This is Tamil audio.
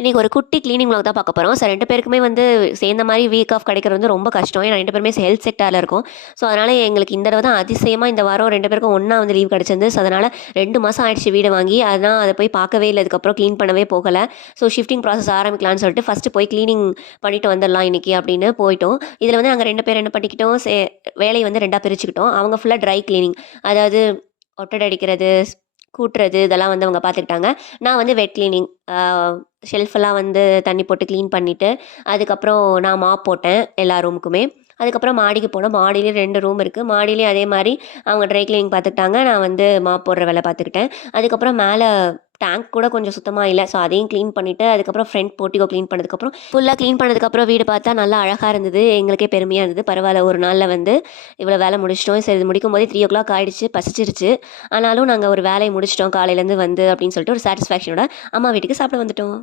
இன்னைக்கு ஒரு குட்டி கிளீனிங் vlog தான் பார்க்க போகிறோம். ஸோ 2 பேருக்குமே வந்து சேர்ந்த மாதிரி வீக் ஆஃப் கிடைக்கிறது வந்து ரொம்ப கஷ்டம். ஏன்னா 2 பேருமே ஹெல்த் செக்டாரில் இருக்கோம். ஸோ அதனால் எங்களுக்கு இந்த தடவை தான் அதிசயமாக இந்த வாரம் 2 பேருக்கும் ஒன்றா வந்து லீவ் கிடச்சிருந்து. ஸோ அதனால் 2 மாதம் ஆயிடுச்சு வீடு வாங்கி. அதனால் அதை போய் பார்க்கவே இல்லை, அதுக்கப்புறம் க்ளீன் பண்ணவே போகலை. ஸோ ஷிஃப்டிங் ப்ராசஸ் ஆரம்பிக்கலாம்னு சொல்லிட்டு ஃபஸ்ட்டு போய் க்ளீனிங் பண்ணிட்டு வந்துடலாம் இன்றைக்கி அப்படின்னு போயிட்டோம். இதில் வந்து நாங்கள் 2 பேர் என்ன பண்ணிக்கிட்டோம், வேலையை வந்து 2ஆக பிரிச்சுக்கிட்டோம். அவங்க ஃபுல்லாக ட்ரை க்ளீனிங், அதாவது ஒட்டடை அடிக்கிறது, கூட்டுறது இதெல்லாம் வந்து அவங்க பார்த்துக்கிட்டாங்க. நான் வந்து வெட் கிளீனிங், ஷெல்ஃபெல்லாம் வந்து தண்ணி போட்டு க்ளீன் பண்ணிவிட்டு, அதுக்கப்புறம் நான் மாப் போட்டேன் எல்லா ரூமுக்குமே. அதுக்கப்புறம் மாடிக்கு போனோம். மாடியிலேயும் 2 ரூம் இருக்குது. மாடியிலேயும் அதே மாதிரி அவங்க ட்ரை கிளீனிங் பார்த்துக்கிட்டாங்க. நான் வந்து மாப் போடுற வேலை பார்த்துக்கிட்டேன். அதுக்கப்புறம் மேலே டேங்க் கூட கொஞ்சம் சுத்தமாக இல்லை. ஸோ அதையும் க்ளீன் பண்ணிவிட்டு, அதுக்கப்புறம் ஃப்ரண்ட் போர்ட்டிகோ க்ளீன் பண்ணதுக்கப்புறம் ஃபுல்லாக க்ளீன் பண்ணதுக்கப்புறம் வீடு பார்த்தா நல்லா அழகாக இருந்தது. எங்களுக்கே பெருமையாக இருந்தது. பரவாயில்ல, ஒரு நாளில் வந்து இவ்வளோ வேலை முடிச்சிட்டோம். சரி, இது முடிக்கும்போதே 3:00 ஆயிடுச்சு, பசிச்சிருச்சு. ஆனாலும் நாங்கள் ஒரு வேலையை முடிச்சிட்டோம் காலையிலேருந்து வந்து அப்படின்னு சொல்லிட்டு ஒரு சாட்டிஸ்ஃபேக்ஷனோட அம்மா வீட்டுக்கு சாப்பிட வந்துட்டோம்.